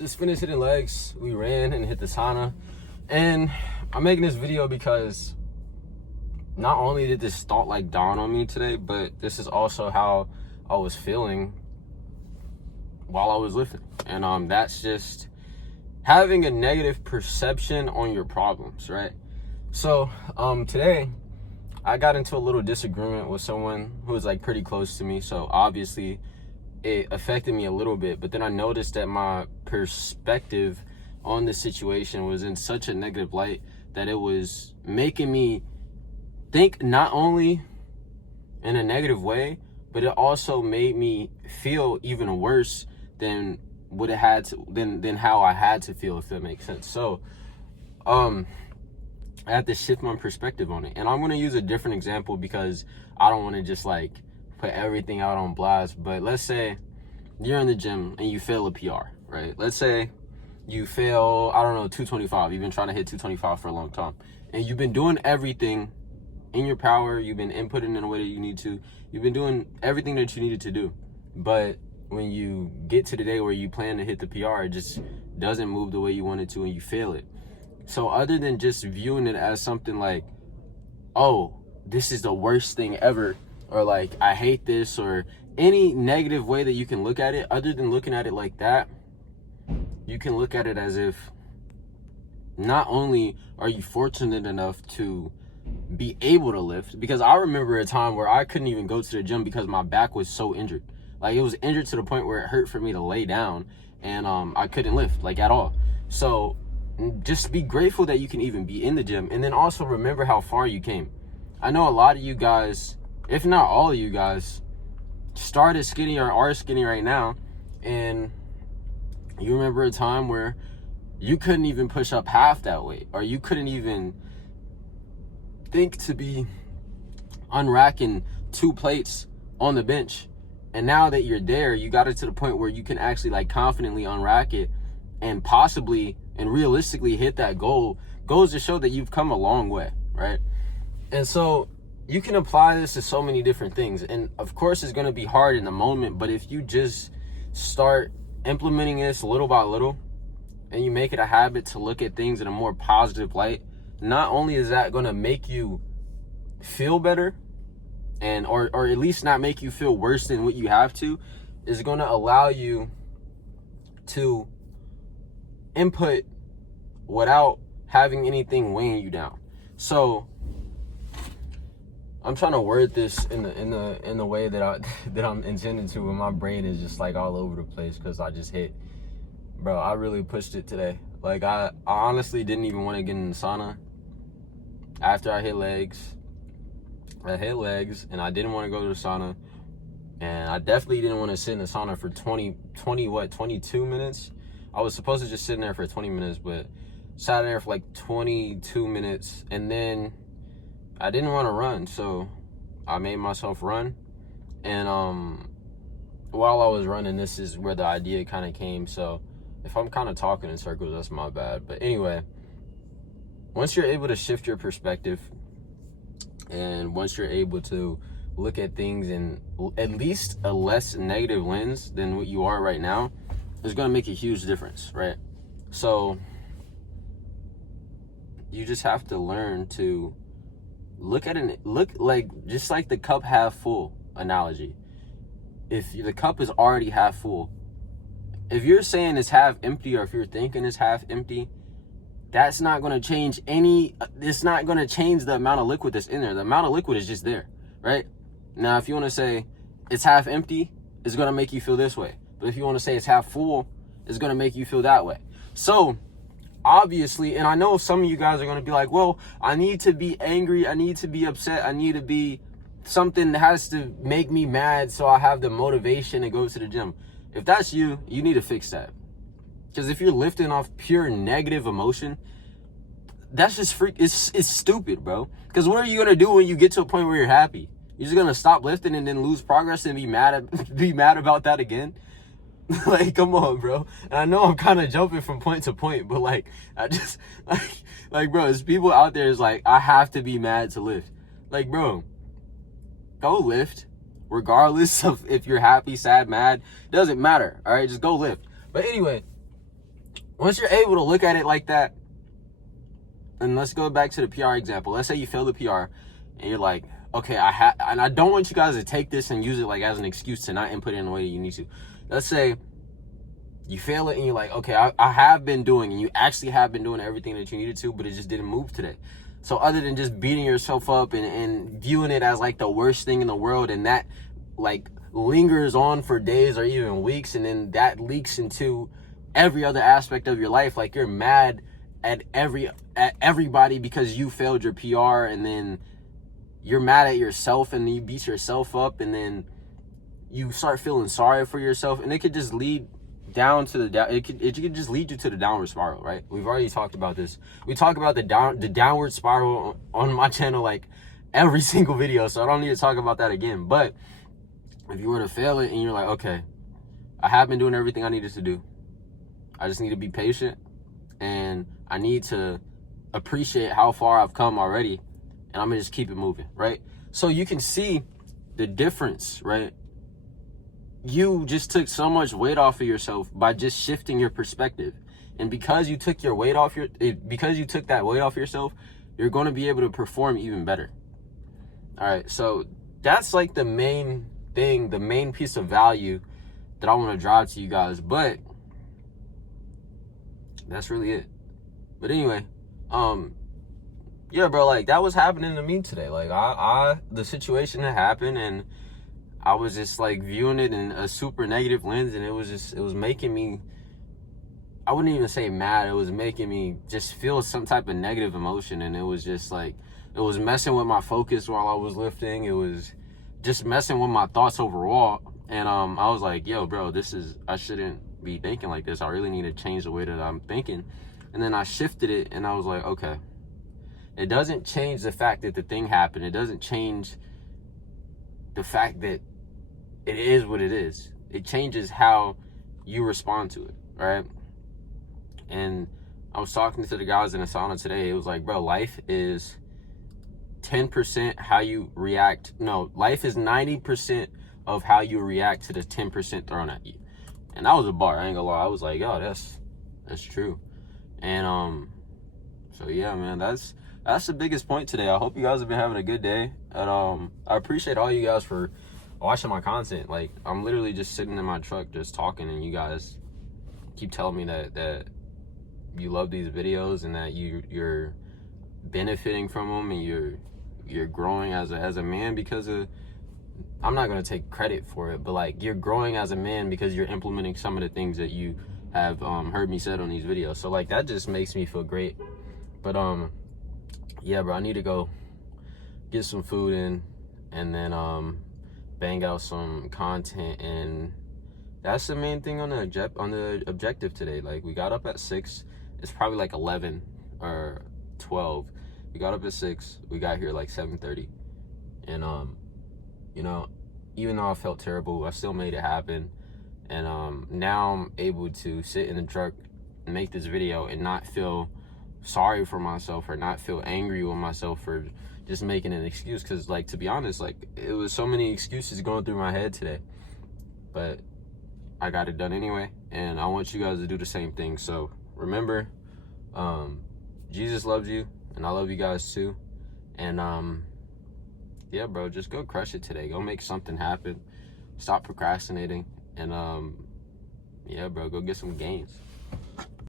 just finished hitting legs. We ran and hit the sauna. And I'm making this video because not only did this thought like dawn on me today, but this is also how I was feeling while I was lifting. And that's just having a negative perception on your problems, right? So today I got into a little disagreement with someone who was like pretty close to me. So obviously it affected me a little bit, but then I noticed that my perspective on the situation was in such a negative light that it was making me think not only in a negative way, but it also made me feel even worse than what it had to, than how I had to feel, if that makes sense. So I had to shift my perspective on it, and I'm going to use a different example because I don't want to just like put everything out on blast. But let's say you're in the gym and you fail a PR, right? Let's say you fail, I don't know, 225. You've been trying to hit 225 for a long time, and you've been doing everything in your power. You've been inputting in a way that you need to. You've been doing everything that you needed to do. But when you get to the day where you plan to hit the PR, it just doesn't move the way you want it to, and you fail it. So other than just viewing it as something like, oh, this is the worst thing ever, or like, I hate this, or any negative way that you can look at it, other than looking at it like that, you can look at it as if not only are you fortunate enough to be able to lift, because I remember a time where I couldn't even go to the gym because my back was so injured. Like, it was injured to the point where it hurt for me to lay down, and I couldn't lift like at all. So just be grateful that you can even be in the gym, and then also remember how far you came. I know a lot of you guys, if not all of you guys, started skinny or are skinny right now, and you remember a time where you couldn't even push up half that weight, or you couldn't even think to be unracking 2 plates on the bench. And now that you're there, you got it to the point where you can actually like confidently unrack it and possibly and realistically hit that goal. Goes to show that you've come a long way, right? And so you can apply this to so many different things. And of course it's going to be hard in the moment, but if you just start implementing this little by little and you make it a habit to look at things in a more positive light, not only is that going to make you feel better, and or at least not make you feel worse than what you have to, is going to allow you to input without having anything weighing you down. So I'm trying to word this in the way that I'm intending to, and my brain is just like all over the place because I just hit, bro, I really pushed it today. Like I honestly didn't even want to get in the sauna after I hit legs. I hit legs and I didn't want to go to the sauna, and I definitely didn't want to sit in the sauna for 22 minutes. I was supposed to just sit in there for 20 minutes, but sat in there for like 22 minutes, and then I didn't want to run, so I made myself run. And while I was running, this is where the idea kind of came. So if I'm kind of talking in circles, that's my bad. But anyway, once you're able to shift your perspective, and once you're able to look at things in at least a less negative lens than what you are right now, it's going to make a huge difference, right? So you just have to learn to look like just like the cup half full analogy. If the cup is already half full, if you're saying it's half empty, or if you're thinking it's half empty, that's not going to change it's not going to change the amount of liquid that's in there. The amount of liquid is just there, right? Now, if you want to say it's half empty, it's going to make you feel this way. But if you want to say it's half full, it's going to make you feel that way. So obviously, and I know some of you guys are going to be like, well, I need to be angry, I need to be upset, I need to be something that has to make me mad so I have the motivation to go to the gym. If that's you, you need to fix that. Because if you're lifting off pure negative emotion, that's just it's stupid, bro. Because what are you gonna do when you get to a point where you're happy? You're just gonna stop lifting and then lose progress and be mad about that again? Like, come on, bro. And I know I'm kind of jumping from point to point, but like, I just like, bro, there's people out there is like, I have to be mad to lift. Like, bro, go lift, regardless of if you're happy, sad, mad. Doesn't matter. All right, just go lift. But anyway, once you're able to look at it like that, and let's go back to the PR example. Let's say you fail the PR and you're like, okay, and I don't want you guys to take this and use it like as an excuse to not input it in the way that you need to. Let's say you fail it and you're like, okay, I have been doing, and you actually have been doing everything that you needed to, but it just didn't move today. So other than just beating yourself up and viewing it as like the worst thing in the world, and that like lingers on for days or even weeks, and then that leaks into every other aspect of your life, like you're mad at everybody because you failed your PR, and then you're mad at yourself and you beat yourself up, and then you start feeling sorry for yourself, and it could just lead down to it could just lead you to the downward spiral, right? We've already talked about this. We talk about the downward spiral on my channel like every single video, so I don't need to talk about that again. But if you were to fail it and you're like, okay, I have been doing everything I needed to do, I just need to be patient, and I need to appreciate how far I've come already, and I'm gonna just keep it moving, right? So you can see the difference, right? You just took so much weight off of yourself by just shifting your perspective. And because you took that weight off yourself, you're going to be able to perform even better. All right, so that's like the main thing, the main piece of value that I want to drive to you guys. But that's really it. But anyway, yeah, bro, like that was happening to me today. Like the situation that happened, and I was just like viewing it in a super negative lens, and it was making me, I wouldn't even say mad, it was making me just feel some type of negative emotion. And it was just like, it was messing with my focus while I was lifting. It was just messing with my thoughts overall. And I was like, yo, bro, I shouldn't be thinking like this. I really need to change the way that I'm thinking. And then I shifted it, and I was like, okay, it doesn't change the fact that the thing happened. It doesn't change the fact that it is what it is. It changes how you respond to it, right? And I was talking to the guys in the sauna today. It was like, bro, life is 10% how you react. No, life is 90% of how you react to the 10% thrown at you. And that was a bar, I ain't gonna lie. I was like, yo, that's true. And so yeah, man, that's the biggest point today. I hope you guys have been having a good day. And I appreciate all you guys for watching my content. Like, I'm literally just sitting in my truck just talking, and you guys keep telling me that you love these videos, and that you're benefiting from them, and you're growing as a man because of, I'm not going to take credit for it, but like, you're growing as a man because you're implementing some of the things that you have heard me said on these videos. So like, that just makes me feel great. But yeah, bro, I need to go get some food in, and then bang out some content. And that's the main thing on the objective today. Like, we got up at 6. It's probably like 11 or 12. We got up at 6. We got here like 7:30. And you know, even though I felt terrible, I still made it happen. And now I'm able to sit in the truck and make this video and not feel sorry for myself, or not feel angry with myself for just making an excuse. Because like, to be honest, like, it was so many excuses going through my head today, but I got it done anyway, and I want you guys to do the same thing. So remember, Jesus loves you, and I love you guys too. And yeah, bro, just go crush it today. Go make something happen. Stop procrastinating. And yeah, bro, go get some gains.